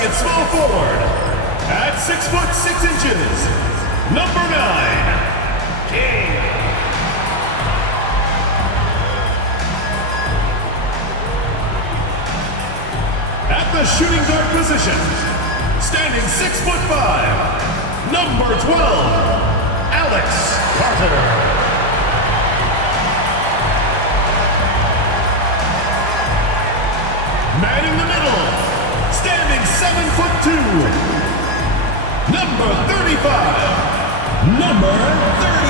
Starting at small forward, at 6 foot 6 inches, number 9, King. At the shooting guard position, standing 6 foot 5, number 12, Alex Carter. Man in the middle, standing 7 foot 2, number 35, number 35.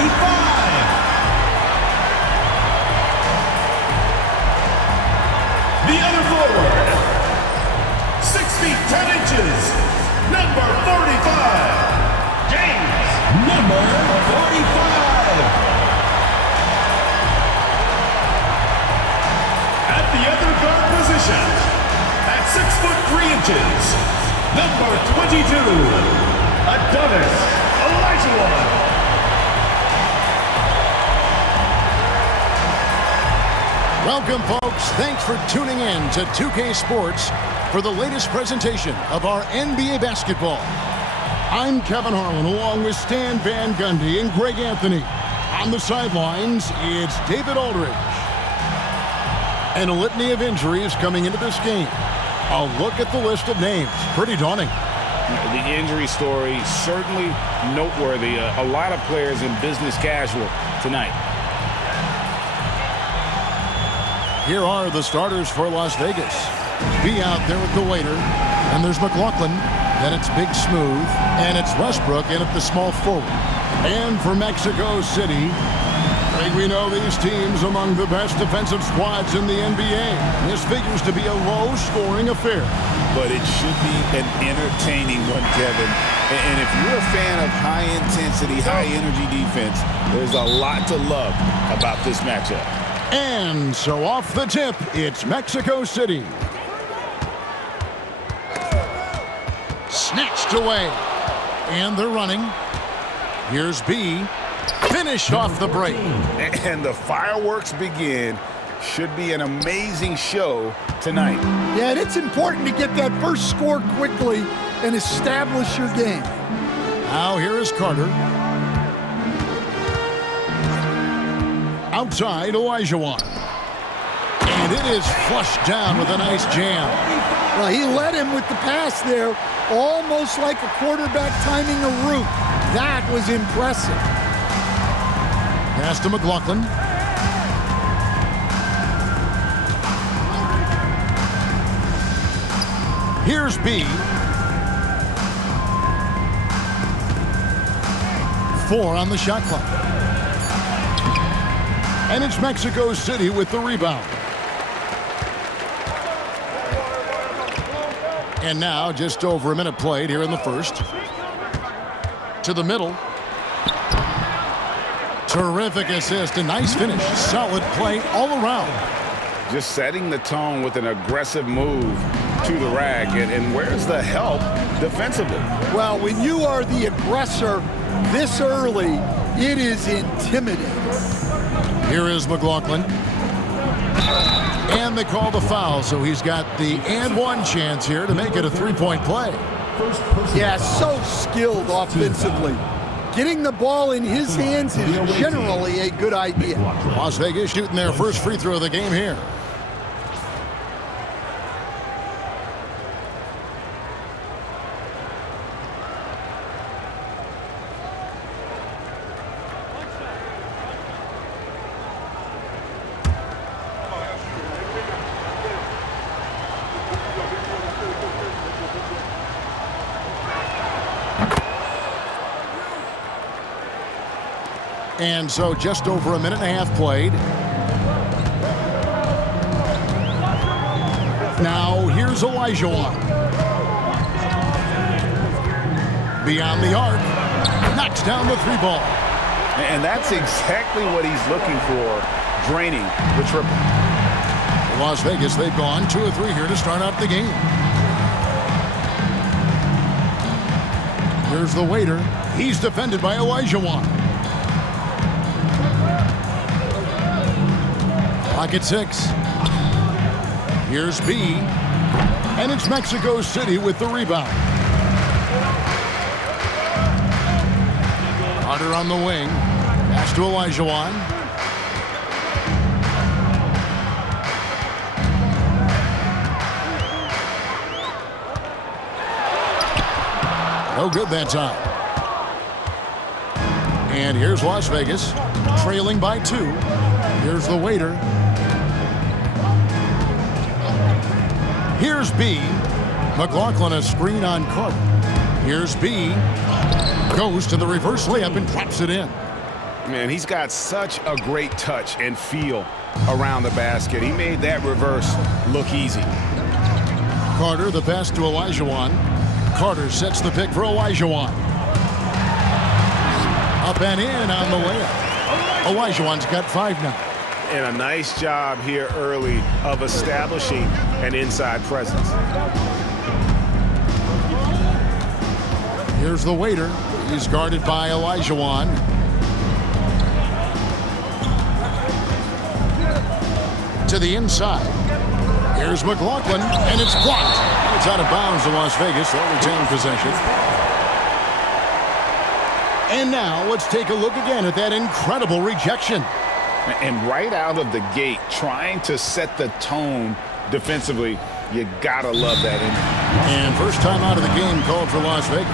The other forward, 6 feet 10 inches, number 45, James, number 45. At the other guard position, at 6 foot 3 inches, number 22, Adonis Elijah. Welcome, folks. Thanks for tuning in to 2K Sports for the latest presentation of our NBA basketball. I'm Kevin Harlan, along with Stan Van Gundy and Greg Anthony. On the sidelines, it's David Aldridge. And a litany of injuries coming into this game. A look at the list of names. Pretty daunting. The injury story certainly noteworthy. A lot of players in business casual tonight. Here are the starters for Las Vegas. B out there with the waiter. And there's McLaughlin. Then it's Big Smooth. And it's Westbrook in at the small forward. And for Mexico City, we know these teams among the best defensive squads in the NBA. This figures to be a low-scoring affair. But it should be an entertaining one, Kevin. And if you're a fan of high-intensity, high-energy defense, there's a lot to love about this matchup. And so off the tip, it's Mexico City. Snatched away. And they're running. Here's B. Finished off the break. And the fireworks begin. Should be an amazing show tonight. Yeah, and it's important to get that first score quickly and establish your game. Now here is Carter. Outside, Olajuwon. And it is flushed down with a nice jam. Well, he led him with the pass there, almost like a quarterback timing a route. That was impressive. Pass to McLaughlin. Here's B. 4 on the shot clock. And it's Mexico City with the rebound. And now just over a minute played here in the first. To the middle. Terrific assist, a nice finish. Solid play all around. Just setting the tone with an aggressive move to the rack. And where's the help defensively? Well, when you are the aggressor this early, it is intimidating. Here is McLaughlin. And they call the foul, so he's got the and one chance here to make it a three-point play. Yeah, so skilled offensively. Getting the ball in his hands is generally a good idea. Las Vegas shooting their first free throw of the game here. And so just over a minute and a half played. Now here's Olajuwon. Beyond the arc. Knocks down the three ball. And that's exactly what he's looking for. Draining the triple. Las Vegas, they've gone 2 of 3 here to start out the game. Here's the waiter. He's defended by Olajuwon. Clock at 6. Here's B. And it's Mexico City with the rebound. Carter on the wing. Pass to Olajuwon. No good that time. And here's Las Vegas, trailing by 2. Here's the waiter. Here's B. McLaughlin a screen on Carter. Here's B. Goes to the reverse layup and traps it in. Man, he's got such a great touch and feel around the basket. He made that reverse look easy. Carter, the pass to Olajuwon. Carter sets the pick for Olajuwon. Up and in on the layup. Olajuwon's got 5 now. And a nice job here early of establishing an inside presence. Here's the waiter. He's guarded by Olajuwon. To the inside. Here's McLaughlin, and it's blocked. It's out of bounds to Las Vegas. They'll retain possession. And now let's take a look again at that incredible rejection. And right out of the gate, trying to set the tone defensively, you gotta love that energy. And first time out of the game called for Las Vegas.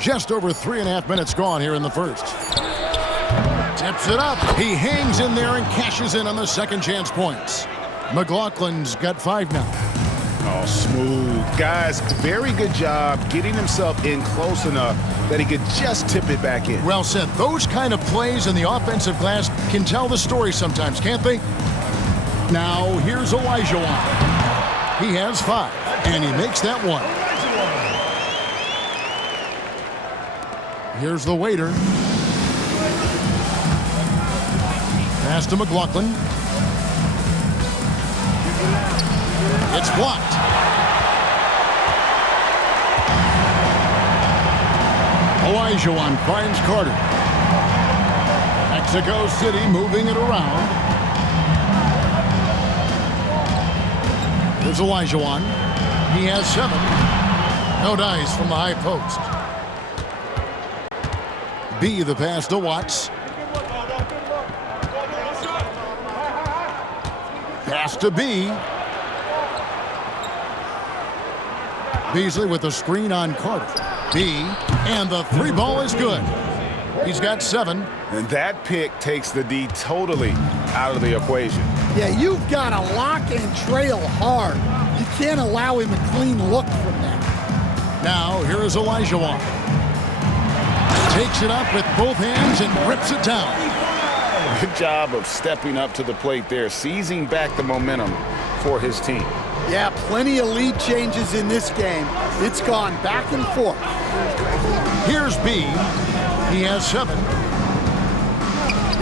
Just over 3.5 minutes gone here in the first. Tips it up. He hangs in there and cashes in on the second chance points. McLaughlin's got 5 now. Oh, smooth. Guys, very good job getting himself in close enough that he could just tip it back in. Well said. Those kind of plays in the offensive glass can tell the story sometimes, can't they? Now, here's Olajuwon. He has 5, and he makes that one. Here's the waiter. Pass to McLaughlin. It's blocked. Olajuwon finds Carter. Mexico City moving it around. Here's Olajuwon. He has 7. No dice from the high post. B, the pass to Watts. Pass to B. Beasley with the screen on Carter. B, and the 3 ball is good. He's got 7. And that pick takes the D totally out of the equation. Yeah, you've got to lock and trail hard. You can't allow him a clean look from that. Now, here is Olajuwon. Takes it up with both hands and rips it down. Good job of stepping up to the plate there, seizing back the momentum for his team. Yeah, plenty of lead changes in this game. It's gone back and forth. Here's B. He has 7.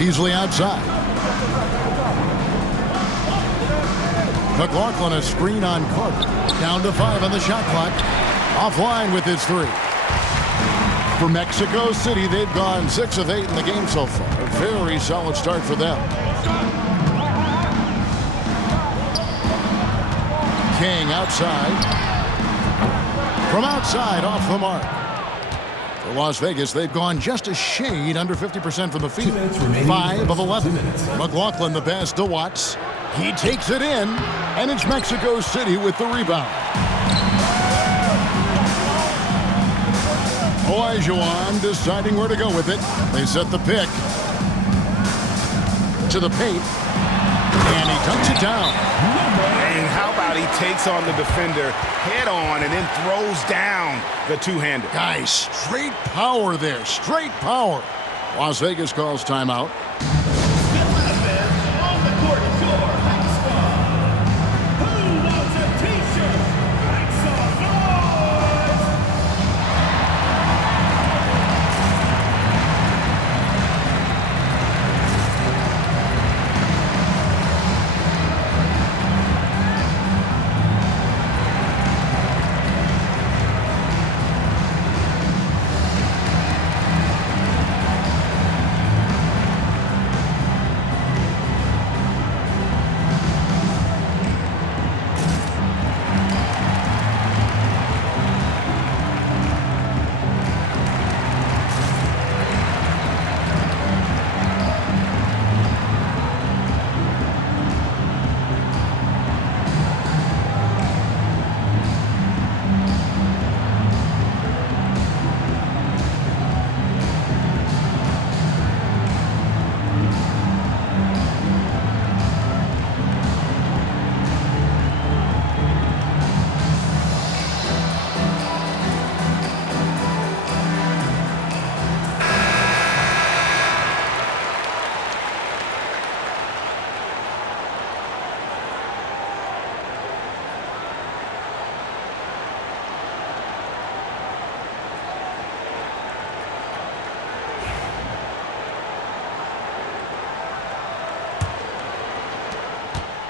Easily outside. McLaughlin a screen on Carter. Down to 5 on the shot clock. Offline with his 3. For Mexico City, they've gone 6 of 8 in the game so far. A very solid start for them. King outside. From outside, off the mark. For Las Vegas, they've gone just a shade under 50% from the field. 5 of 11. McLaughlin the pass to Watts. He takes it in, and it's Mexico City with the rebound. Olajuwon deciding where to go with it. They set the pick. To the paint. And he dunks it down. And how about he takes on the defender head on and then throws down the two-hander. Guys, straight power there. Straight power. Las Vegas calls timeout. On the court, your high squad. Who wants a t-shirt? Make some noise!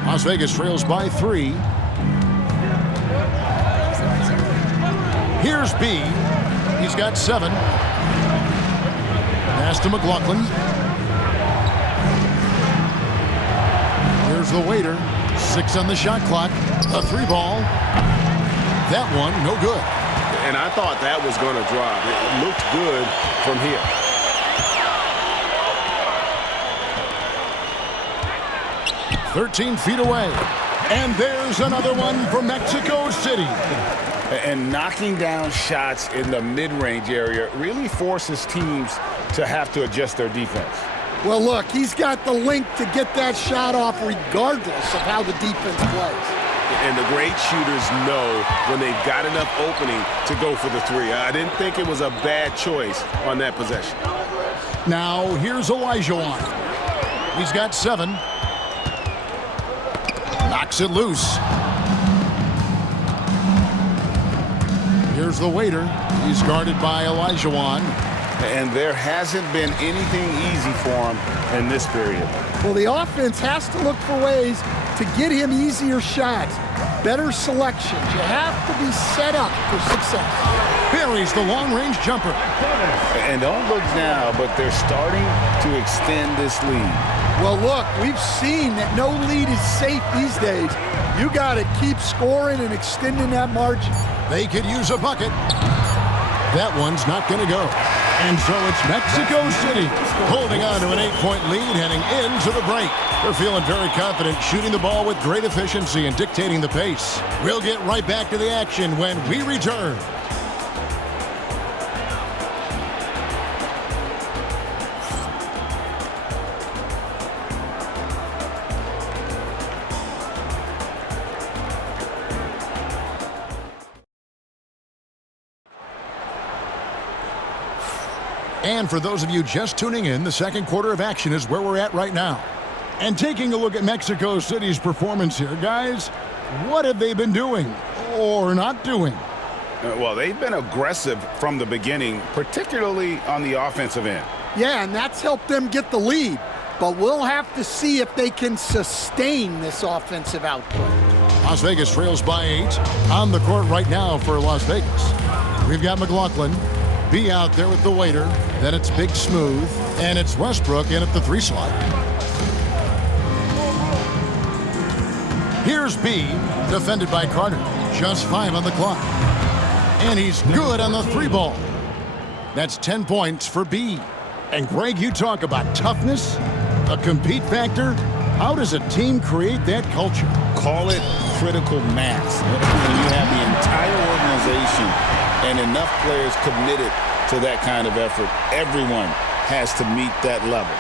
Las Vegas trails by 3. Here's B. He's got 7. Pass to McLaughlin. Here's the waiter. 6 on the shot clock. A 3-ball. That one, no good. And I thought that was going to drop. It looked good from here. "13 feet away. And there's another one for Mexico City. And knocking down shots in the mid-range area really forces teams to have to adjust their defense. Well, look, he's got the length to get that shot off regardless of how the defense plays. And the great shooters know when they've got enough opening to go for the 3. I didn't think it was a bad choice on that possession. Now, here's Olajuwon. He's got 7. Knocks it loose. Here's the waiter. He's guarded by Olajuwon. And there hasn't been anything easy for him in this period. Well, the offense has to look for ways to get him easier shots, better selections. You have to be set up for success. Buries the long-range jumper. And don't look now, but they're starting to extend this lead. Well, look, we've seen that no lead is safe these days. You got to keep scoring and extending that margin. They could use a bucket. That one's not going to go. And so it's Mexico City holding on to an 8-point lead heading into the break. They're feeling very confident, shooting the ball with great efficiency and dictating the pace. We'll get right back to the action when we return. And for those of you just tuning in, the second quarter of action is where we're at right now. And taking a look at Mexico City's performance here, guys, what have they been doing or not doing? Well, they've been aggressive from the beginning, particularly on the offensive end. Yeah, and that's helped them get the lead. But we'll have to see if they can sustain this offensive output. Las Vegas trails by 8 on the court right now for Las Vegas. We've got McLaughlin. B out there with the waiter. Then it's Big Smooth. And it's Westbrook in at the 3 slot. Here's B, defended by Carter. Just 5 on the clock. And he's good on the 3 ball. That's 10 points for B. And Greg, you talk about toughness, a compete factor. How does a team create that culture? Call it critical mass. When you have the entire organization and enough players committed to that kind of effort, everyone has to meet that level.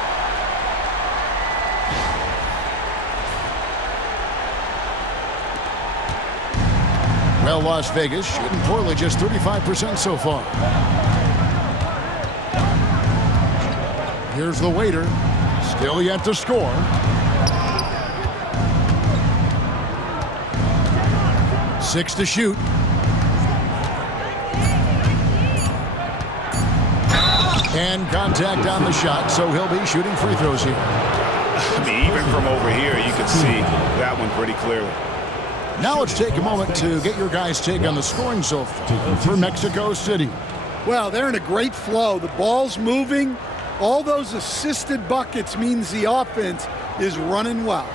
Well, Las Vegas shooting poorly, just 35% so far. Here's the waiter, still yet to score. Six to shoot. And contact on the shot, so he'll be shooting free throws here. I mean, even from over here, you can see that one pretty clearly. Now let's take a moment to get your guys' take on the scoring so far for Mexico City. Well, they're in a great flow. The ball's moving. All those assisted buckets means the offense is running well.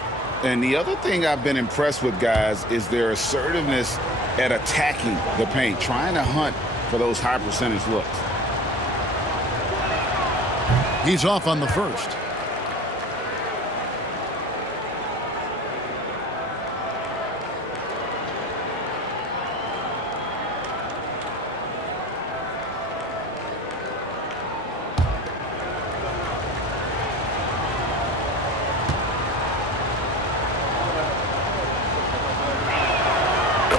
And the other thing I've been impressed with, guys, is their assertiveness at attacking the paint, trying to hunt for those high percentage looks. He's off on the first.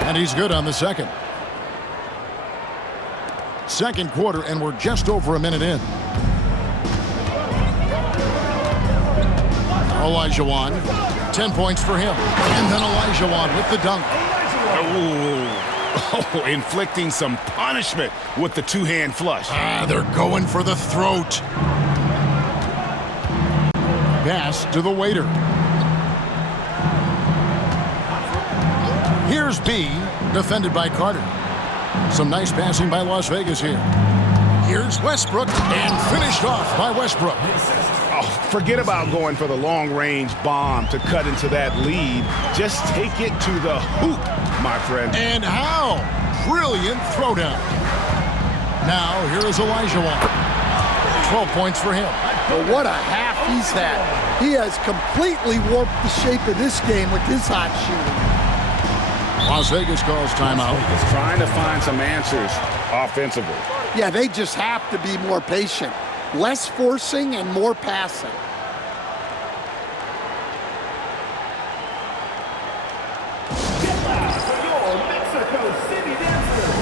And he's good on the second. Second quarter, and we're just over a minute in. Olajuwon, 10 points for him. And then Olajuwon with the dunk. Oh, inflicting some punishment with the two-hand flush. They're going for the throat. Pass to the waiter. Here's B, defended by Carter. Some nice passing by Las Vegas here. Here's Westbrook, and finished off by Westbrook. Oh, forget about going for the long-range bomb to cut into that lead. Just take it to the hoop, my friend. And how? Brilliant throwdown. Now, here is Olajuwon. 12 points for him. But what a half he's had. He has completely warped the shape of this game with his hot shooting. Las Vegas calls timeout. He's trying to find some answers offensively. Yeah, they just have to be more patient. Less forcing and more passing. Get loud for your Mexico City dancers.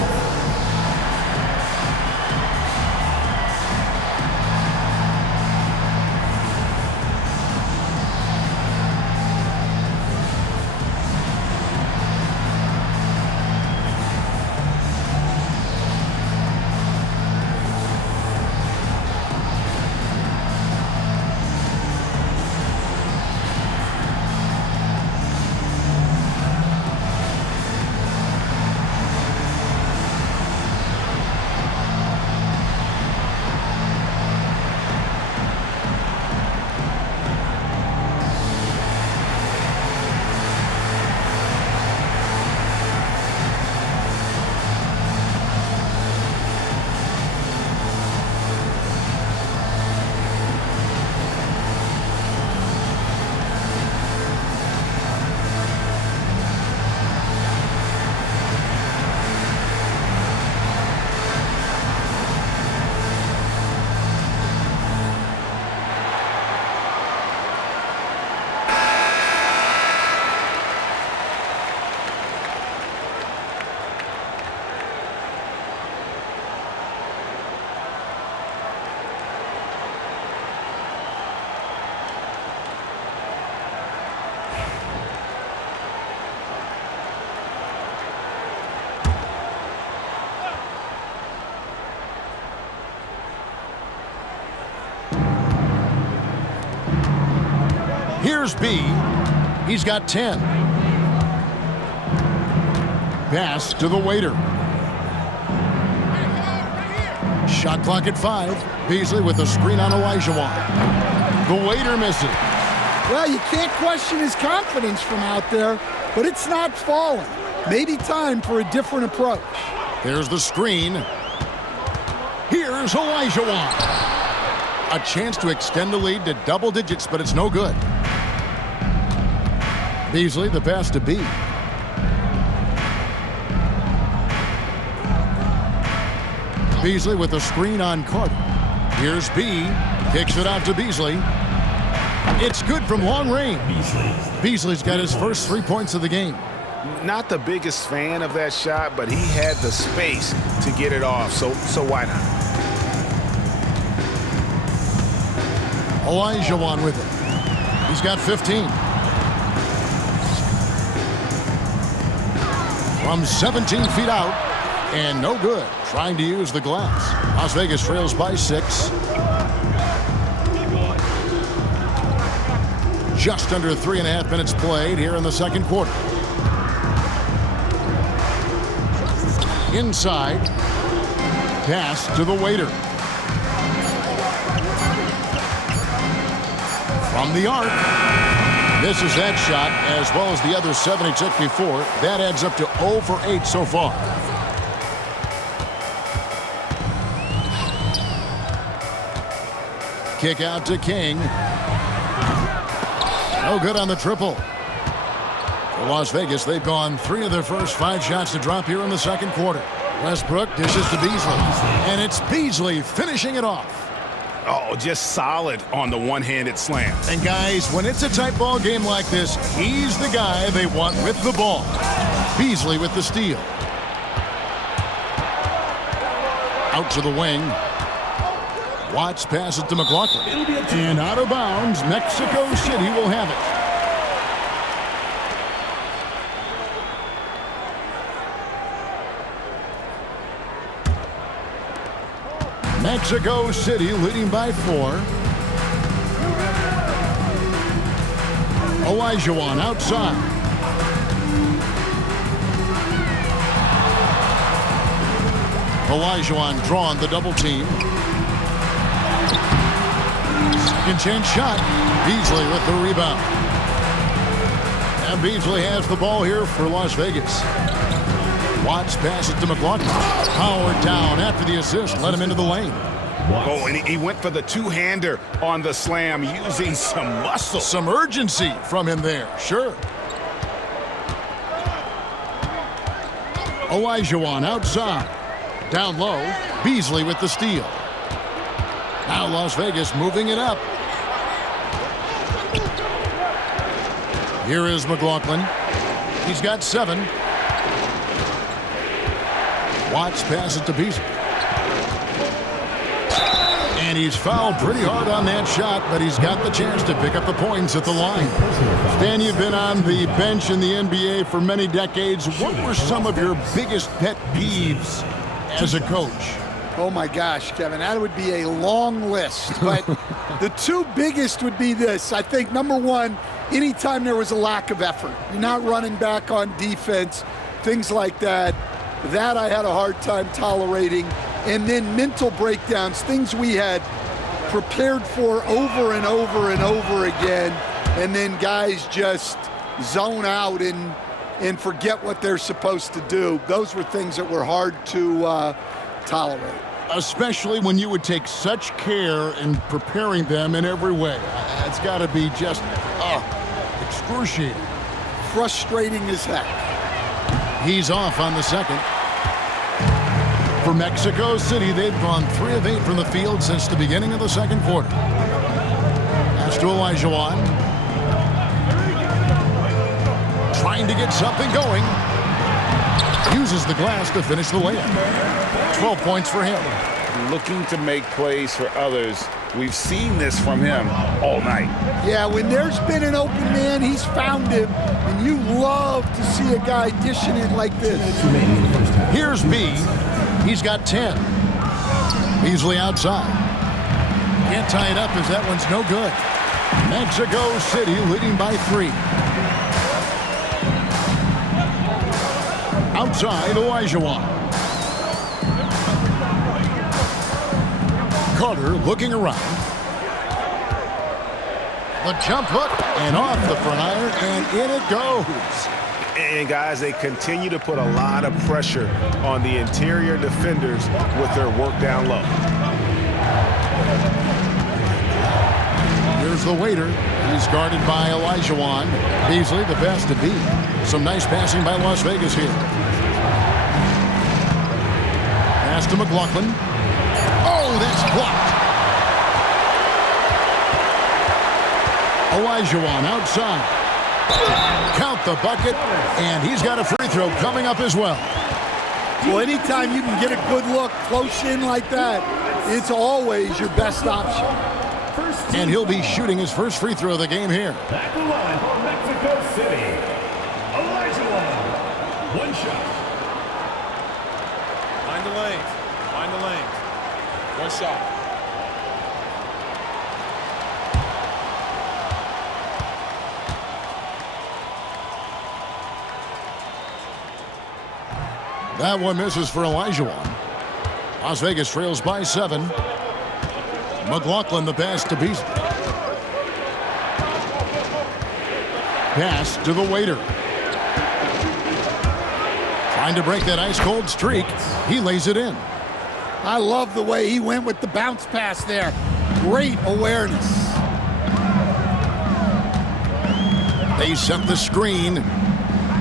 Here's B. He's got 10. Pass to the waiter. Shot clock at 5. Beasley with a screen on Olajuwon. The waiter misses. Well, you can't question his confidence from out there, but it's not falling. Maybe time for a different approach. There's the screen. Here's Olajuwon. A chance to extend the lead to double digits, but it's no good. Beasley, the pass to B. Beasley with a screen on Carter. Here's B. Kicks it out to Beasley. It's good from long range. Beasley's got his first 3 points of the game. Not the biggest fan of that shot, but he had the space to get it off, so why not? Olajuwon with it. He's got 15. From 17 feet out, and no good. Trying to use the glass. Las Vegas trails by 6. Just under 3.5 minutes played here in the second quarter. Inside. Pass to the waiter. From the arc. Misses that shot as well as the other 7 he took before. That adds up to 0 for 8 so far. Kick out to King. No good on the triple. For Las Vegas, they've gone 3 of their first 5 shots to drop here in the second quarter. Westbrook dishes to Beasley. And it's Beasley finishing it off. Oh, just solid on the one-handed slam. And guys, when it's a tight ball game like this, he's the guy they want with the ball. Beasley with the steal. Out to the wing. Watts passes to McLaughlin. And out of bounds, Mexico City will have it. Mexico City leading by 4. Olajuwon outside. Olajuwon drawn the double team. Second chance shot. Beasley with the rebound. And Beasley has the ball here for Las Vegas. Watts passes to McLaughlin. Powered down after the assist. Let him into the lane. Oh, and he went for the two-hander on the slam using some muscle. Some urgency from him there. Sure. Olajuwon outside. Down low. Beasley with the steal. Now Las Vegas moving it up. Here is McLaughlin. He's got 7. Watts passes to Beasley. And he's fouled pretty hard on that shot, but he's got the chance to pick up the points at the line. Stan, you've been on the bench in the NBA for many decades. What were some of your biggest pet peeves as a coach? Oh my gosh, Kevin, that would be a long list. But the 2 biggest would be this. I think number 1, anytime there was a lack of effort, you're not running back on defense, things like that. That I had a hard time tolerating. And then mental breakdowns, things we had prepared for over and over and over again. And then guys just zone out and forget what they're supposed to do. Those were things that were hard to tolerate. Especially when you would take such care in preparing them in every way. It's got to be just excruciating. Frustrating as heck. He's off on the second. For Mexico City, they've gone 3 of 8 from the field since the beginning of the second quarter. Pass to Olajuwon. Trying to get something going. Uses the glass to finish the layup. 12 points for him. Looking to make plays for others. We've seen this from him all night. Yeah, when there's been an open man, he's found him, and you love to see a guy dishing it like this. Here's B. He's got 10. Beasley outside. Can't tie it up as that one's no good. Mexico City leading by 3. Outside, Olajuwon. Carter looking around. The jump hook and off the front iron, and in it goes. And guys, they continue to put a lot of pressure on the interior defenders with their work down low. Here's the waiter. He's guarded by Olajuwon. Beasley, the best to beat. Some nice passing by Las Vegas here. Pass to McLaughlin. Oh, that's blocked. Olajuwon outside. Count the bucket, and he's got a free throw coming up as well. Well, anytime you can get a good look close in like that, it's always your best option. And he'll be shooting his first free throw of the game here. Back the line for Mexico City. Olajuwon. One shot. Find the lanes. Find the lanes. One shot. That one misses for Olajuwon. Las Vegas trails by 7. McLaughlin the pass to Beasley. Pass to the waiter. Trying to break that ice-cold streak. He lays it in. I love the way he went with the bounce pass there. Great awareness. They set the screen.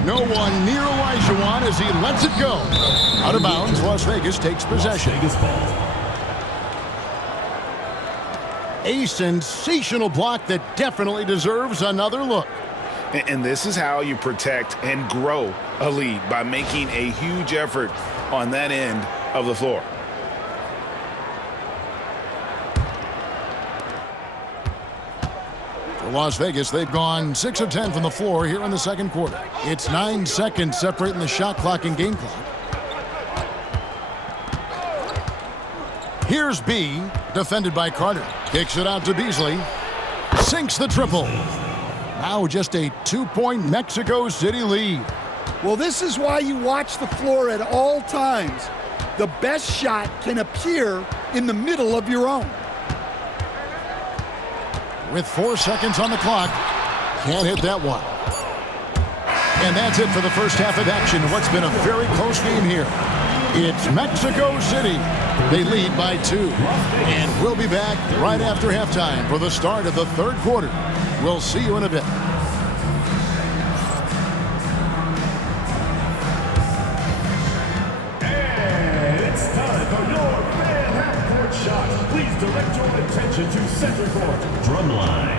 No one near Olajuwon as he lets it go. Out of bounds, Las Vegas takes possession. Vegas ball. A sensational block that definitely deserves another look. And this is how you protect and grow a lead, by making a huge effort on that end of the floor. For Las Vegas, they've gone 6 of 10 from the floor here in the second quarter. It's 9 seconds separating the shot clock and game clock. Here's B, defended by Carter. Kicks it out to Beasley. Sinks the triple. Now just a 2-point Mexico City lead. Well, this is why you watch the floor at all times. The best shot can appear in the middle of your own. With 4 seconds on the clock, can't hit that one. And that's it for the first half of action. What's been a very close game here. It's Mexico City. They lead by 2. And we'll be back right after halftime for the start of the third quarter. We'll see you in a bit. And it's time for your fan half-court shot. Please direct your attention to center court. Drumline.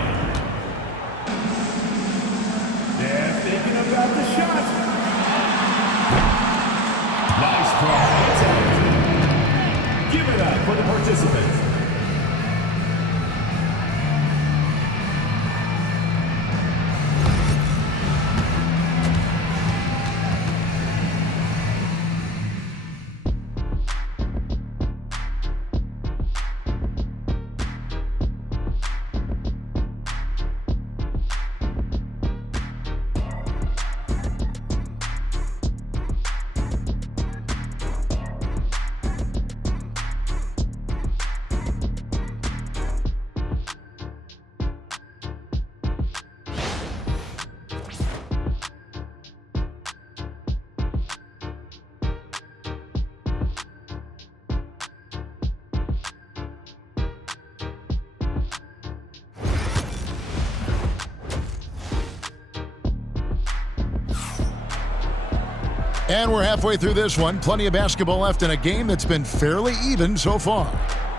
They're thinking about the shot. Nice cross. Give it up for the participants. And we're halfway through this one. Plenty of basketball left in a game that's been fairly even so far.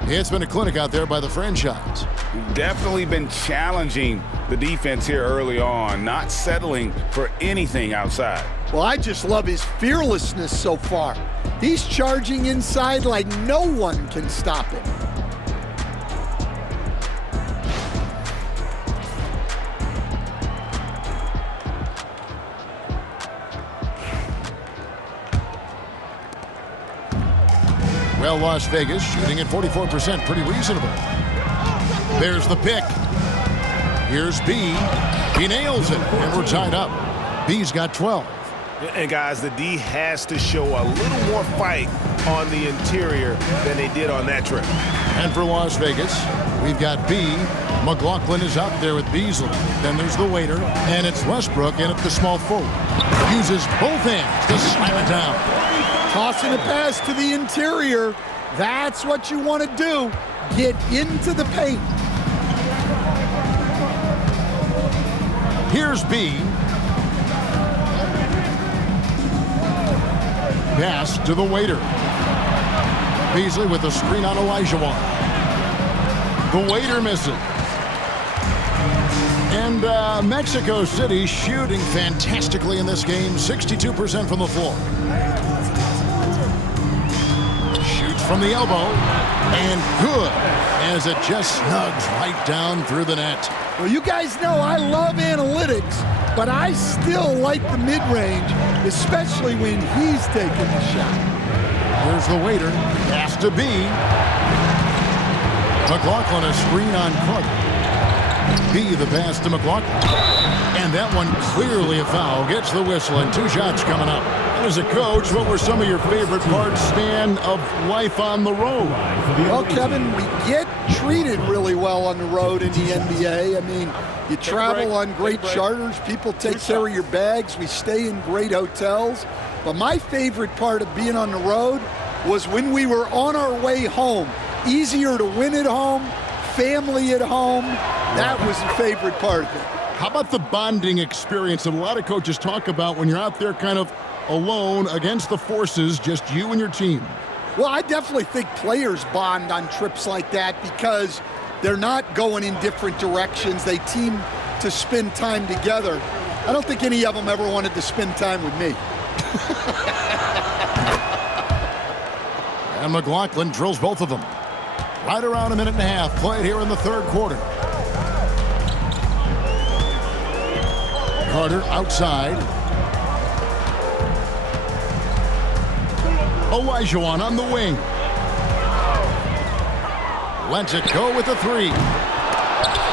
It's been a clinic out there by the franchise. Definitely been challenging the defense here early on, not settling for anything outside. Well, I just love his fearlessness so far. He's charging inside like no one can stop him. Well, Las Vegas shooting at 44%, pretty reasonable. There's the pick. Here's B. He nails it, and we're tied up. B's got 12. And guys, the D has to show a little more fight on the interior than they did on that trip. And for Las Vegas, we've got B. McLaughlin is out there with Beasley. Then there's the waiter, and it's Westbrook in at the small forward. Uses both hands to slam it down. Tossing a pass to the interior. That's what you want to do. Get into the paint. Here's B. Pass to the waiter. Beasley with a screen on Olajuwon. The waiter misses. And Mexico City shooting fantastically in this game. 62% from the floor. Shoots from the elbow. And good, as it just snugs right down through the net. Well, you guys know I love analytics, but I still like the mid-range, especially when he's taking the shot. Here's the waiter. Pass to B. McLaughlin a screen on Clark. B the pass to McLaughlin. And that one clearly a foul. Gets the whistle and 2 shots coming up. And as a coach, what were some of your favorite parts, Stan, of life on the road? Well, Kevin, we get treated really well on the road in the NBA. I mean, you travel on great charters. People take care of your bags. We stay in great hotels. But my favorite part of being on the road was when we were on our way home. Easier to win at home, family at home. That was the favorite part of it. How about the bonding experience that a lot of coaches talk about when you're out there kind of alone against the forces, just you and your team? Well, I definitely think players bond on trips like that because they're not going in different directions. They team to spend time together. I don't think any of them ever wanted to spend time with me. And McLaughlin drills both of them. Right around a minute and a half played here in the third quarter. Carter outside. Olajuwon on the wing. Lets it go with a 3.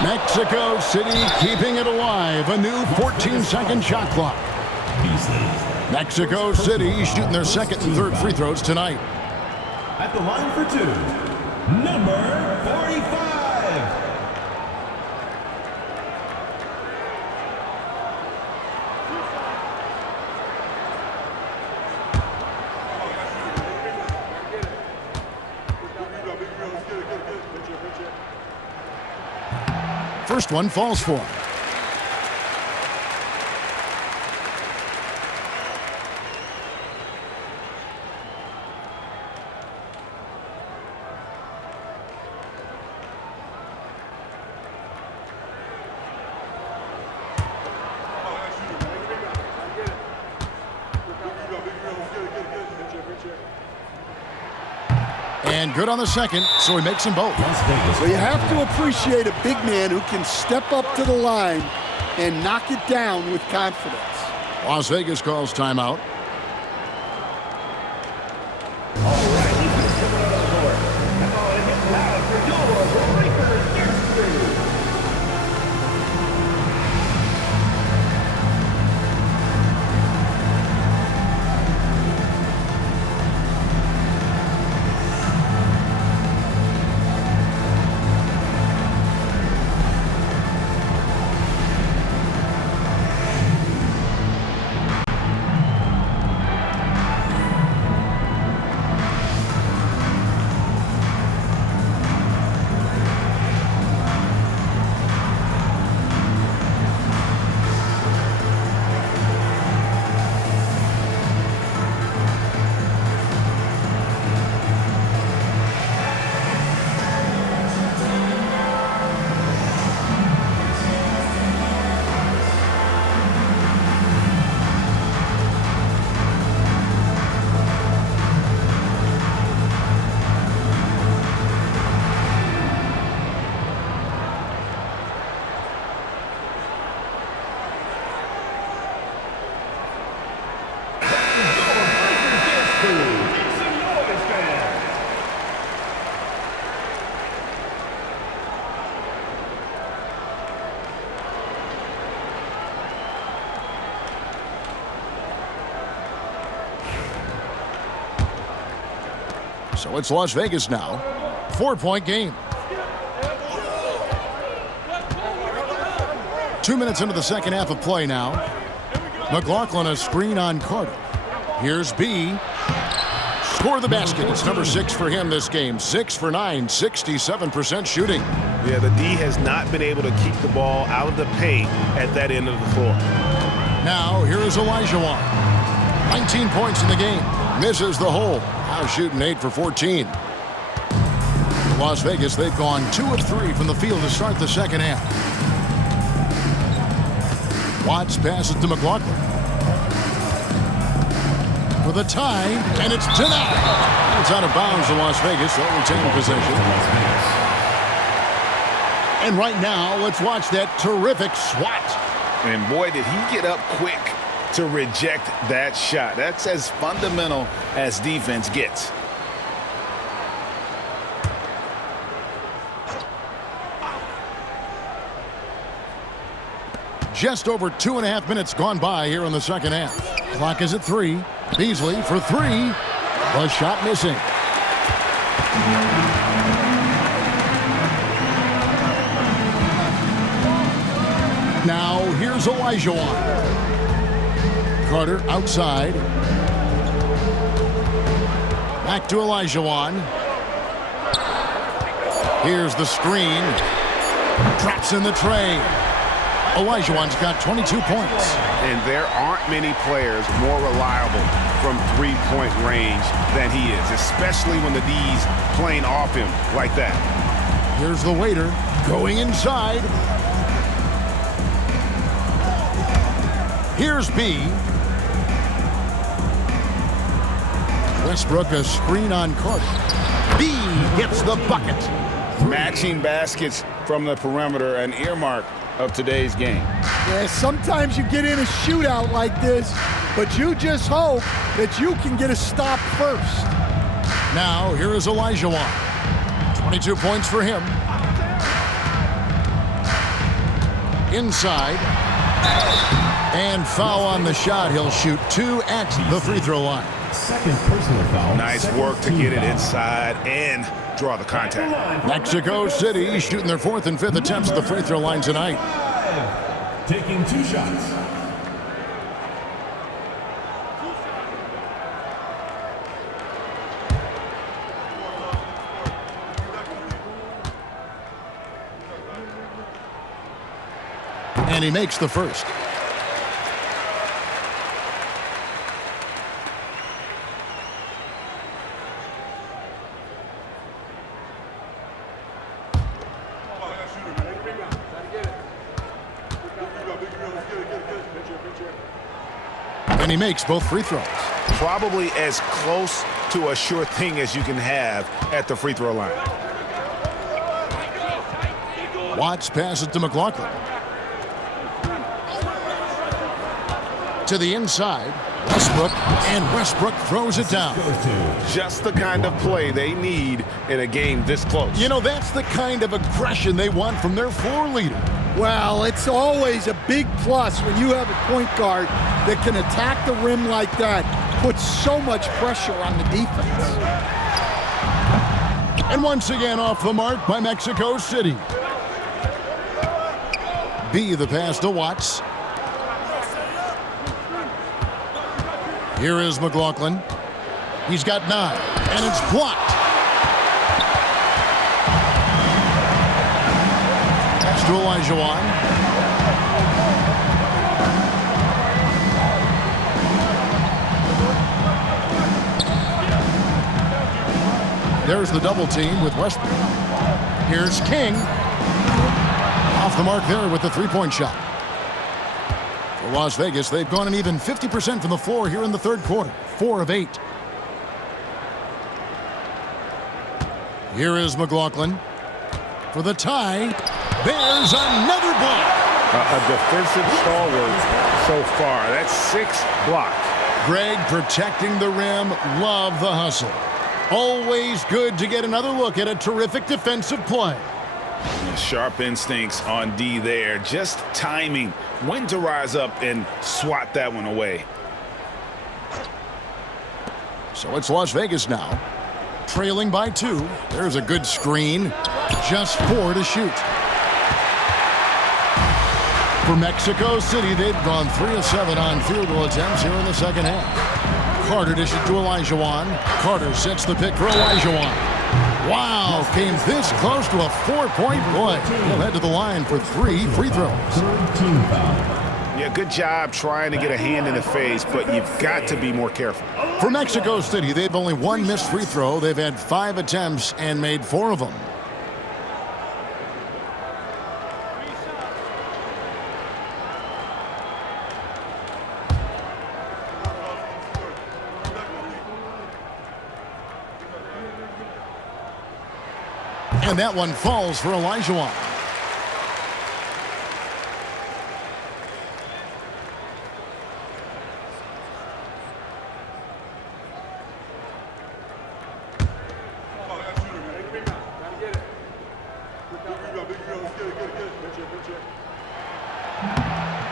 Mexico City keeping it alive. A new 14-second shot clock. Mexico City shooting their second and third free throws tonight. At the line for 2, number 45. First one falls for him. And good on the second, so he makes them both. So you have to appreciate a big man who can step up to the line and knock it down with confidence. Las Vegas calls timeout. So it's Las Vegas now. 4-point game. 2 minutes into the second half of play now. McLaughlin a screen on Carter. Here's B. Score the basket. It's number 6 for him this game. 6 for 9, 67% shooting. Yeah, the D has not been able to keep the ball out of the paint at that end of the floor. Now, here is Olajuwon. 19 points in the game. Misses the hole. Now shooting 8 for 14. Las Vegas, they've gone 2 of 3 from the field to start the second half. Watts passes to McLaughlin. For the tie, and it's denied. It's out of bounds to Las Vegas. They'll retain possession. And right now, let's watch that terrific swat. And boy, did he get up quick to reject that shot. That's as fundamental as defense gets. Just over 2.5 minutes gone by here in the second half. Clock is at 3. Beasley for 3. The shot missing. Now here's Olajuwon. Carter outside. Back to Olajuwon. Here's the screen. Drops in the tray. Olajuwon's got 22 points. And there aren't many players more reliable from three-point range than he is, especially when the D's playing off him like that. Here's the waiter going inside. Here's B. Westbrook a screen on Carter. B gets the bucket. Matching baskets from the perimeter, an earmark of today's game. Yeah, sometimes you get in a shootout like this, but you just hope that you can get a stop first. Now, here is Olajuwon. 22 points for him. Inside. And foul on the shot. He'll shoot 2 at the free throw line. Second personal foul. Nice work to get it inside and draw the contact. Mexico City shooting their 4th and 5th attempts at the free throw line tonight. Taking 2 shots. And he makes the first. And he makes both free throws. Probably as close to a sure thing as you can have at the free throw line. Watts passes to McLaughlin. To the inside. Westbrook, and Westbrook throws it down. Just the kind of play they need in a game this close. You know, that's the kind of aggression they want from their floor leader. Well, it's always a big plus when you have a point guard that can attack the rim like that, puts so much pressure on the defense. And once again off the mark by Mexico City. B the pass to Watts. Here is McLaughlin. He's got 9, and it's blocked. Pass to Olajuwon. There's the double team with Westbrook. Here's King. Off the mark there with the three-point shot. For Las Vegas, they've gone an even 50% from the floor here in the third quarter. 4 of 8. Here is McLaughlin. For the tie, there's another block. A defensive stalwart so far. That's 6 blocks. Greg protecting the rim. Love the hustle. Always good to get another look at a terrific defensive play. Sharp instincts on D there. Just timing when to rise up and swat that one away. So it's Las Vegas now. trailing by 2. There's a good screen. Just 4 to shoot. For Mexico City, they've gone 3 of 7 on field goal attempts here in the second half. Carter dishes to Olajuwon. Carter sets the pick for Olajuwon. Wow, came this close to a 4-point play. He'll head to the line for 3 free throws. Yeah, good job trying to get a hand in the face, but you've got to be more careful. For Mexico City, they've only 1 missed free throw. They've had 5 attempts and made 4 of them. And that one falls for Olajuwon.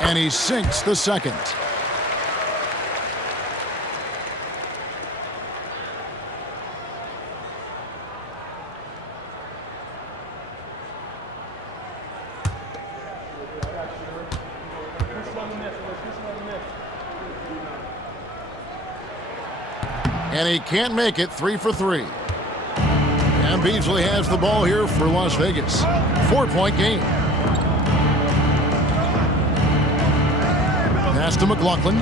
And he sinks the second. And he can't make it. 3 for 3. And Beasley has the ball here for Las Vegas. 4-point game. Pass to McLaughlin.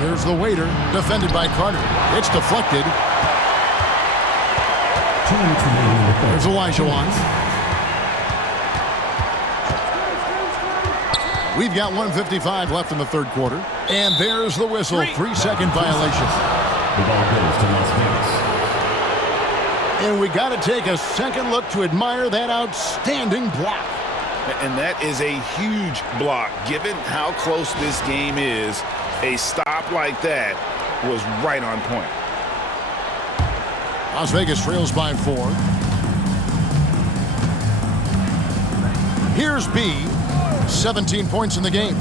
Here's the waiter, defended by Carter. It's deflected. There's Olajuwon. We've got 1:55 left in the third quarter. And there's the whistle. 3-second violation. The ball goes to Las Vegas. And we got to take a second look to admire that outstanding block. And that is a huge block. Given how close this game is, a stop like that was right on point. Las Vegas trails by 4. Here's B. 17 points in the game.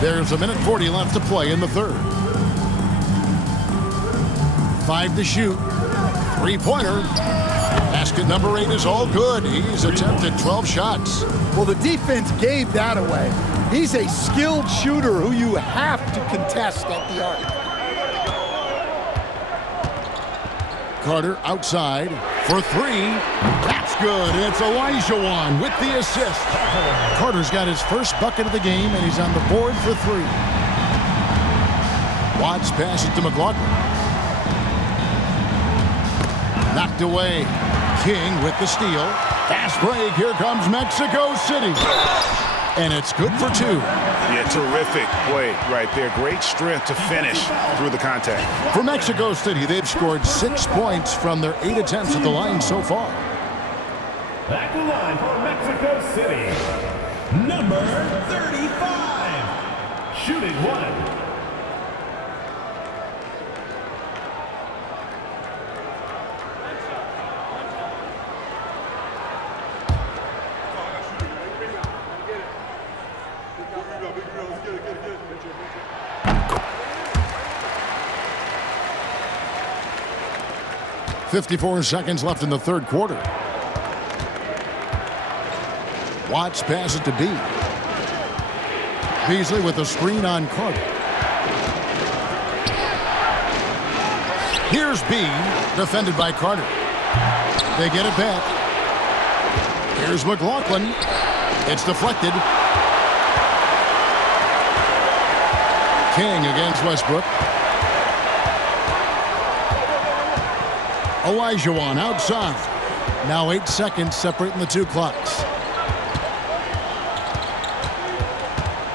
There's 1:40 left to play in the third. 5 to shoot. 3-pointer. Basket number 8 is all good. He's attempted 12 shots. Well, the defense gave that away. He's a skilled shooter who you have to contest at the arc. Carter outside for 3. That's good. And it's Olajuwon with the assist. Carter's got his first bucket of the game, and he's on the board for 3. Watts passes to McLaughlin. Knocked away. King with the steal. Fast break. Here comes Mexico City. And it's good for 2. Yeah, terrific play right there. Great strength to finish through the contact. For Mexico City, they've scored 6 points from their 8 attempts at the line so far. Back to line for Mexico City. Number 35. Shooting 1. .54 seconds left in the third quarter. Watts passes to B. Beasley with a screen on Carter. Here's B, defended by Carter. They get it back. Here's McLaughlin. It's deflected. King against Westbrook. Olajuwon outside. Now 8 seconds separating the 2 clocks.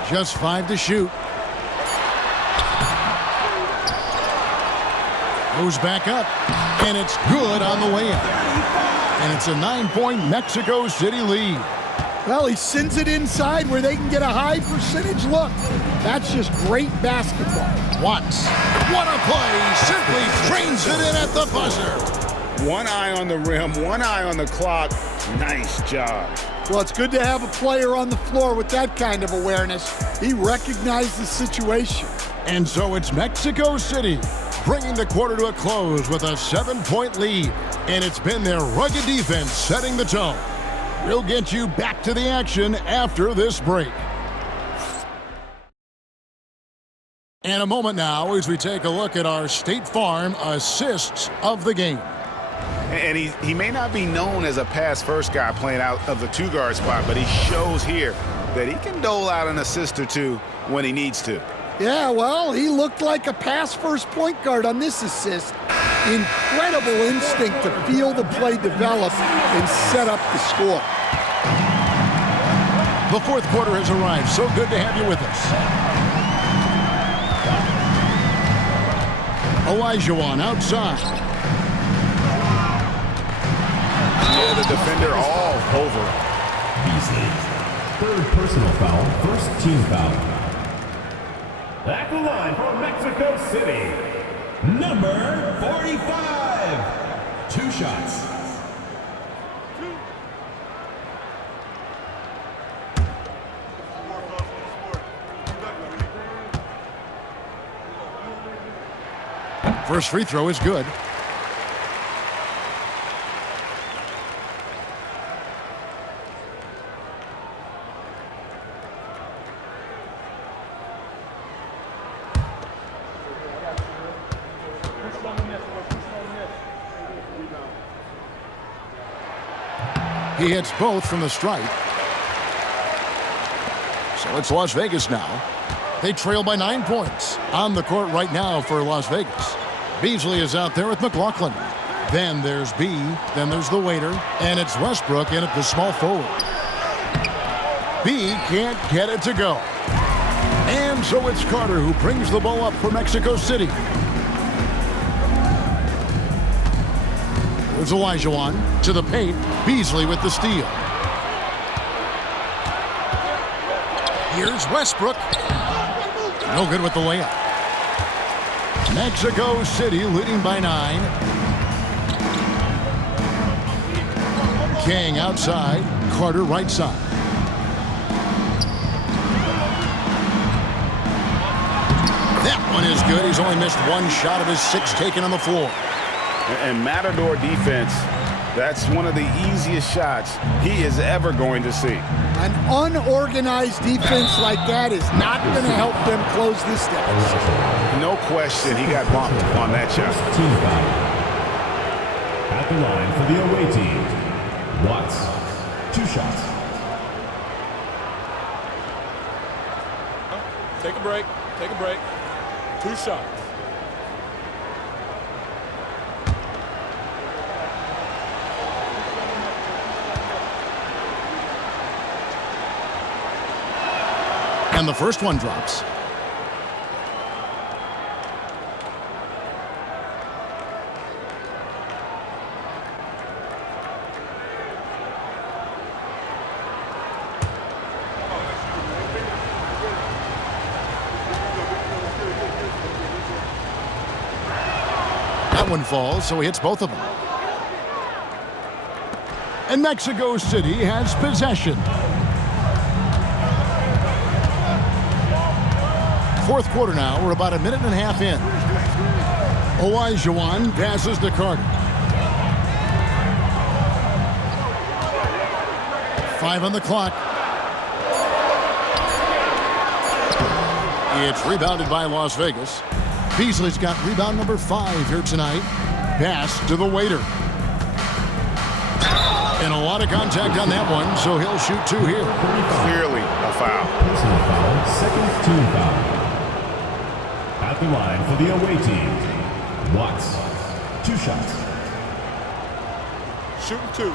Just 5 to shoot. Goes back up. And it's good on the way in. And it's a 9-point Mexico City lead. Well, he sends it inside where they can get a high percentage look. That's just great basketball. Watts. What a play. Simply trains it in at the buzzer. One eye on the rim, one eye on the clock. Nice job. Well, it's good to have a player on the floor with that kind of awareness. He recognized the situation. And so it's Mexico City bringing the quarter to a close with a 7-point lead. And it's been their rugged defense setting the tone. We'll get you back to the action after this break. And a moment now as we take a look at our State Farm assists of the game. And he may not be known as a pass-first guy playing out of the two-guard spot, but he shows here that he can dole out an assist or two when he needs to. Yeah, well, he looked like a pass-first point guard on this assist. Incredible instinct to feel the play develop and set up the score. The fourth quarter has arrived. So good to have you with us. Olajuwon outside. Yeah, the defender all over. Beasley. Third personal foul, first team foul. At the line for Mexico City, number 45. 2 shots. First free throw is good. He hits both from the stripe. So it's Las Vegas now. They trail by 9 points. On the court right now for Las Vegas. Beasley is out there with McLaughlin. Then there's B. Then there's the waiter. And it's Westbrook in at the small forward. B can't get it to go. And so it's Carter who brings the ball up for Mexico City. There's Olajuwon to the paint. Beasley with the steal. Here's Westbrook. No good with the layup. Mexico City leading by 9. King outside. Carter right side. That one is good. He's only missed 1 shot of his 6 taken on the floor. And Matador defense, that's one of the easiest shots he is ever going to see. An unorganized defense like that is not going to help them close this deficit. No question he got bumped on that shot. Team foul. At the line for the away team, Watts. 2 shots. Take a break. Take a break. 2 shots. And the first one drops. That one falls, so he hits both of them. And Mexico City has possession. Fourth quarter now. We're about 1.5 minutes in. Olajuwon passes to Carter. 5 on the clock. It's rebounded by Las Vegas. Beasley's got rebound number 5 here tonight. Pass to the waiter. And a lot of contact on that one, so he'll shoot 2 here. Clearly a foul. Personal foul, second team foul. At the line for the away team, Watts. 2 shots. Shooting 2.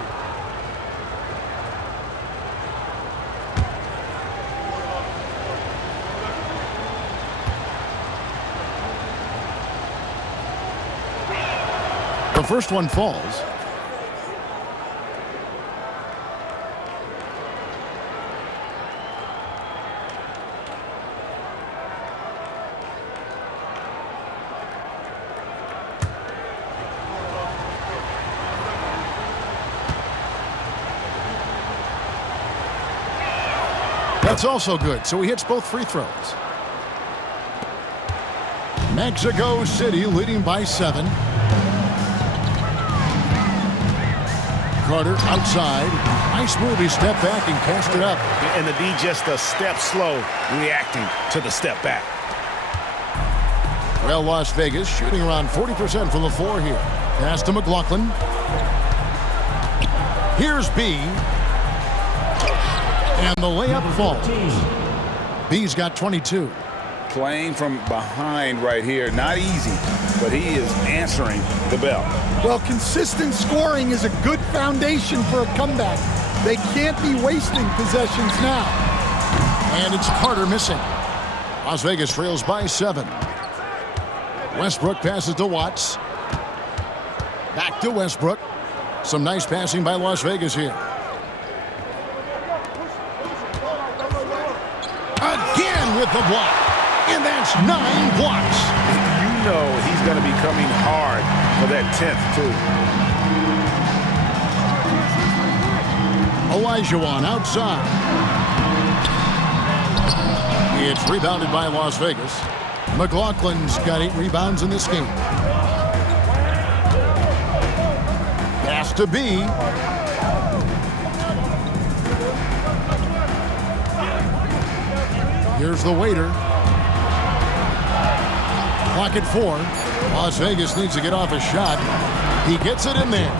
The first one falls. That's also good, so he hits both free throws. Mexico City leading by 7. Carter outside. Nice move. He stepped back and cast it up. And the D just a step slow, reacting to the step back. Well, Las Vegas shooting around 40% from the floor here. Pass to McLaughlin. Here's B. And the layup falls. B's got 22. Playing from behind right here. Not easy, but he is answering the bell. Well, consistent scoring is a good foundation for a comeback. They can't be wasting possessions now. And it's Carter missing. Las Vegas trails by 7. Westbrook passes to Watts. Back to Westbrook. Some nice passing by Las Vegas here. Again with the block. And that's 9 blocks. You know he's going to be coming hard for that 10th, too. Olajuwon outside. It's rebounded by Las Vegas. McLaughlin's got 8 rebounds in this game. Pass to B. Here's the waiter. Clock at 4. Las Vegas needs to get off a shot. He gets it in there.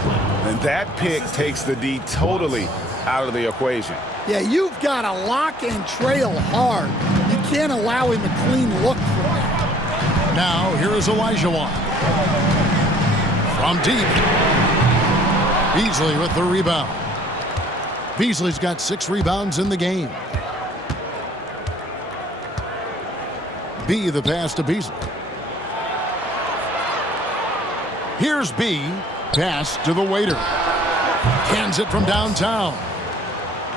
And that pick takes the D totally out of the equation. Yeah, you've got to lock and trail hard. You can't allow him a clean look from that. Now, here is Olajuwon. From deep. Beasley with the rebound. Beasley's got 6 rebounds in the game. B, the pass to Beasley. Here's B. Pass to the waiter. Cans it from downtown.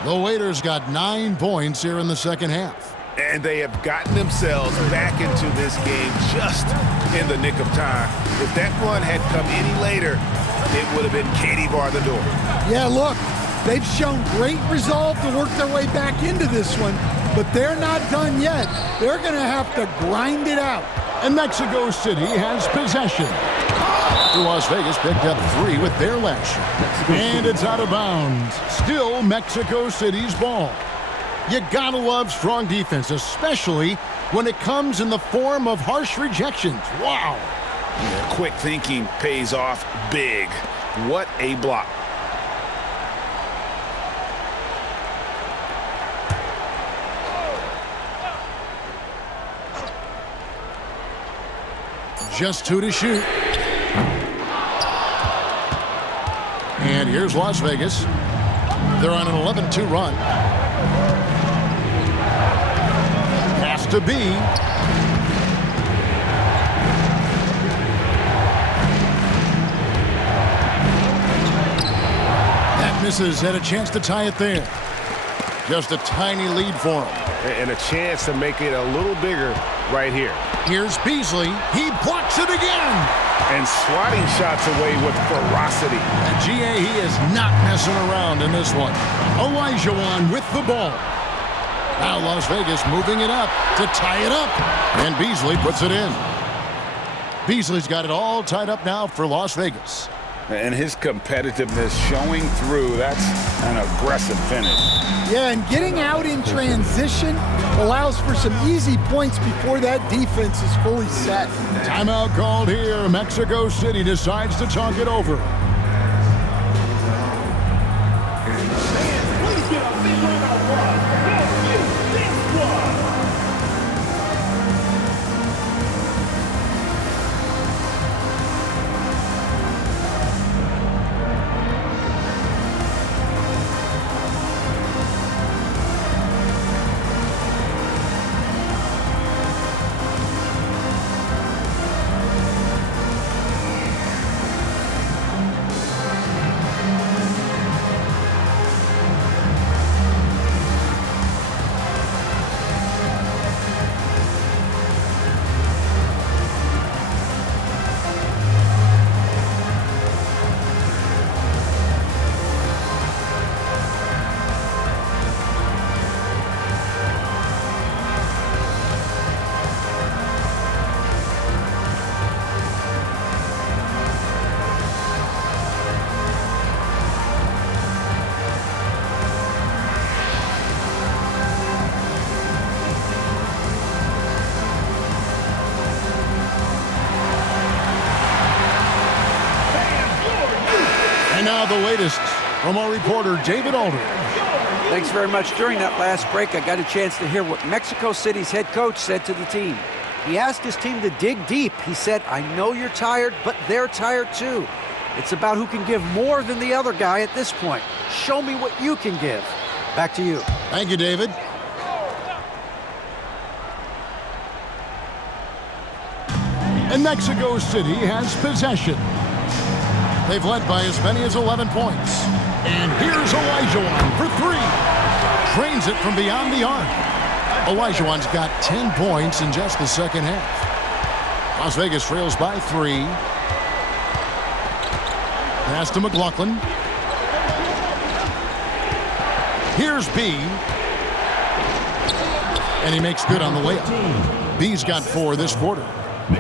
The Waiters got 9 points here in the second half. And they have gotten themselves back into this game just in the nick of time. If that one had come any later, it would have been Katie bar the door. Yeah, look, they've shown great resolve to work their way back into this one, but they're not done yet. They're going to have to grind it out. And Mexico City has possession. Las Vegas picked up 3 with their last shot. And it's out of bounds. Still Mexico City's ball. You gotta love strong defense, especially when it comes in the form of harsh rejections. Wow. Yeah, quick thinking pays off big. What a block. Just 2 to shoot. And here's Las Vegas. They're on an 11-2 run. Pass to B. That misses. Had a chance to tie it there. Just a tiny lead for him. And a chance to make it a little bigger right here. Here's Beasley. He blocks it again. And swatting shots away with ferocity. And GA, he is not messing around in this one. Olajuwon with the ball. Now Las Vegas moving it up to tie it up. And Beasley puts it in. Beasley's got it all tied up now for Las Vegas. And his competitiveness showing through. That's an aggressive finish. Yeah, and getting out in transition allows for some easy points before that defense is fully set. Timeout called here. Mexico City decides to talk it over. now the latest from our reporter, David Alder. Thanks very much. During that last break, I got a chance to hear what Mexico City's head coach said to the team. He asked his team to dig deep. He said, I know you're tired, but they're tired too. It's about who can give more than the other guy at this point. Show me what you can give. Back to you. Thank you, David. And Mexico City has possession. They've led by as many as 11 points. And here's Olajuwon for three. Trains it from beyond the arc. Olajuwon's got 10 points in just the second half. Las Vegas trails by 3. Pass to McLaughlin. Here's B. And he makes good on the layup. B's got 4 this quarter.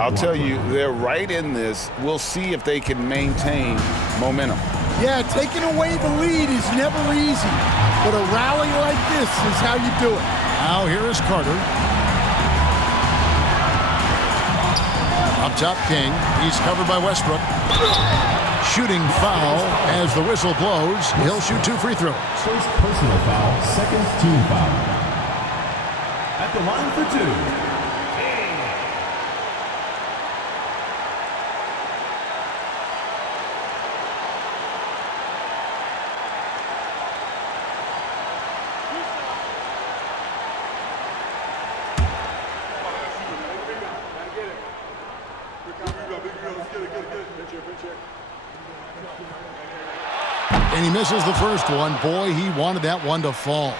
I'll tell you, they're right in this. We'll see if they can maintain momentum. Yeah, taking away the lead is never easy, but a rally like this is how you do it. Now here is Carter. Up top, King. He's covered by Westbrook. Shooting foul as the whistle blows. He'll shoot 2 free throws. First personal foul, second team foul. At the line for 2. And he misses the first one. Boy, he wanted that one to fall.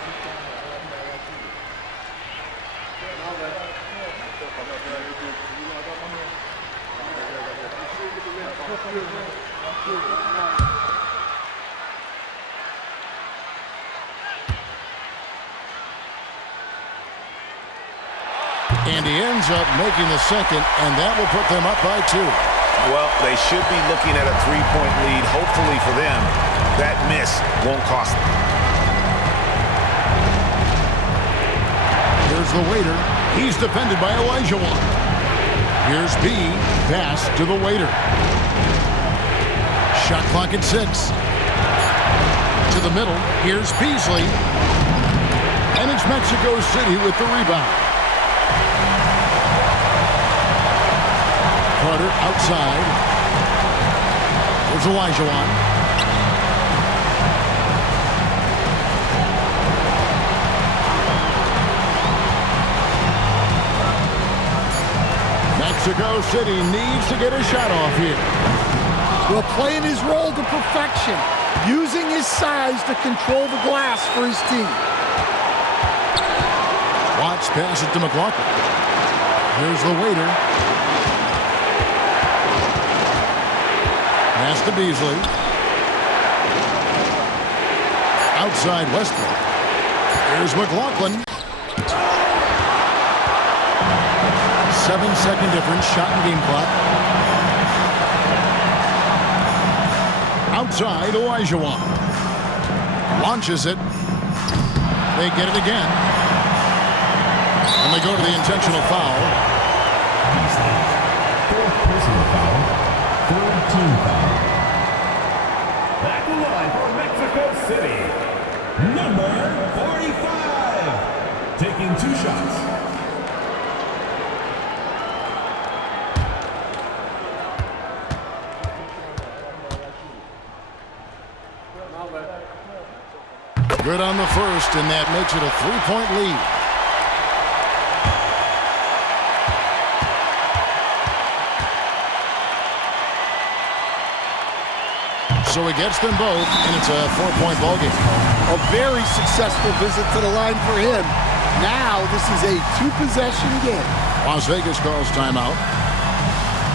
And he ends up making the second, and that will put them up by 2. Well, they should be looking at a 3-point lead, hopefully for them. That miss won't cost them. Here's the waiter. He's defended by Olajuwon. Here's B. Pass to the waiter. Shot clock at 6. To the middle. Here's Beasley. And it's Mexico City with the rebound. Carter outside. There's Olajuwon. Mexico City needs to get a shot off here. Well, playing his role to perfection, using his size to control the glass for his team. Watts pass it to McLaughlin. Here's the waiter. Pass to Beasley. Outside Westbrook. Here's McLaughlin. 7-second difference, shot and game clock. Outside, Olajuwon. Launches it. They get it again. And they go to the intentional foul. Fourth personal foul, third team foul. Back to line for Mexico City. Number 45. Taking 2 shots. Good on the first, and that makes it a 3-point lead. So he gets them both, and it's a 4-point ball game. A very successful visit to the line for him. Now this is a 2-possession game. Las Vegas calls timeout.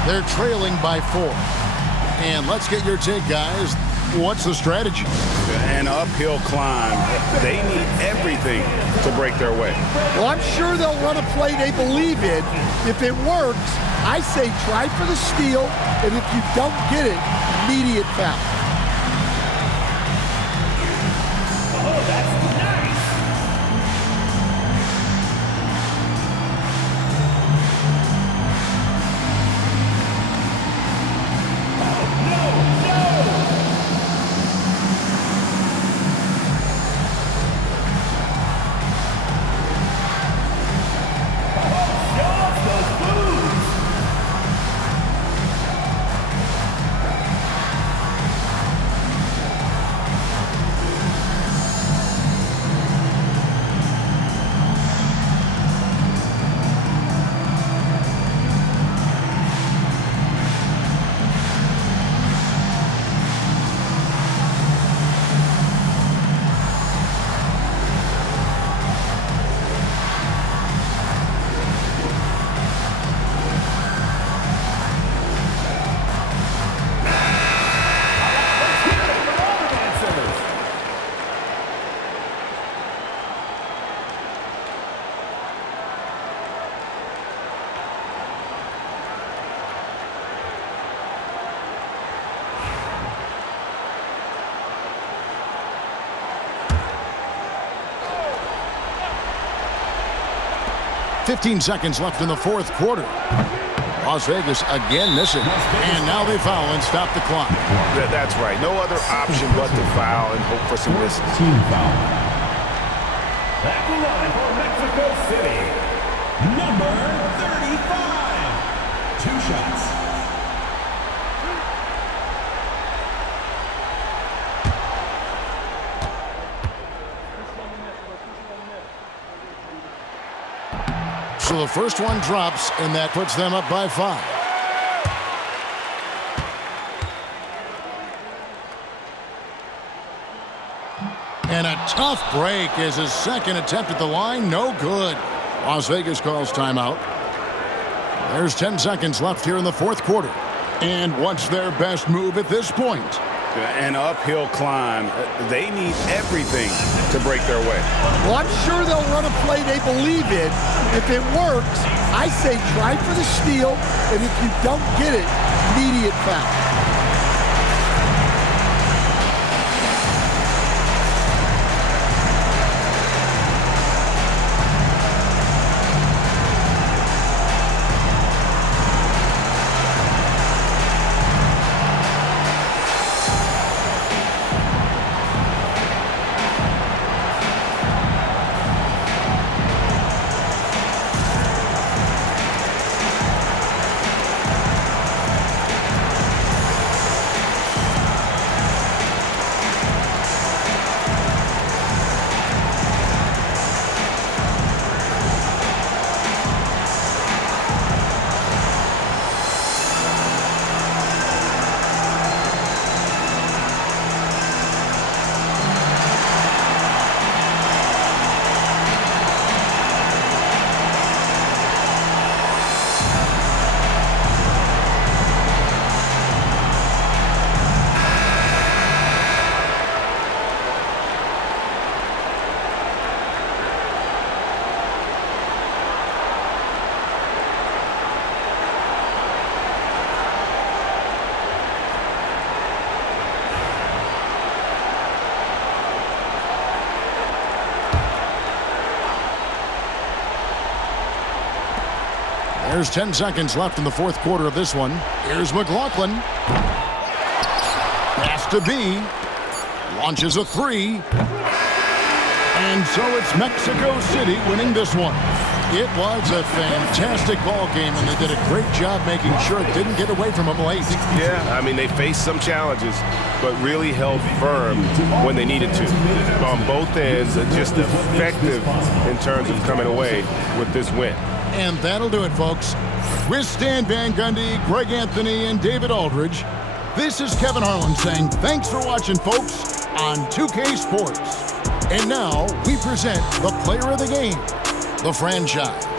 They're trailing by 4. And let's get your take, guys. What's the strategy? An uphill climb. They need everything to break their way. Well, I'm sure they'll run a play they believe in. If it works, I say try for the steal, and if you don't get it, immediate foul. Oh, that's nice. 15 seconds left in the fourth quarter. Las Vegas again missing. And now they foul and stop the clock. That's right. No other option but to foul and hope for some misses. Team foul. At the line for Mexico City, number 35. 2 shots. So the first one drops, and that puts them up by 5. And a tough break as his second attempt at the line, no good. Las Vegas calls timeout. There's 10 seconds left here in the fourth quarter. And what's their best move at this point? An uphill climb. They need everything to break their way. Well, I'm sure they'll run a play they believe in. If it works, I say try for the steal, and if you don't get it, immediate foul. There's 10 seconds left in the fourth quarter of this one. Here's McLaughlin. Pass to B. Launches a 3. And so it's Mexico City winning this one. It was a fantastic ball game, and they did a great job making sure it didn't get away from them late. Yeah, I mean, they faced some challenges, but really held firm when they needed to. On both ends, just effective in terms of coming away with this win. And that'll do it, folks. With Stan Van Gundy, Greg Anthony, and David Aldridge, this is Kevin Harlan saying thanks for watching, folks, on 2K Sports. And now we present the player of the game, the franchise.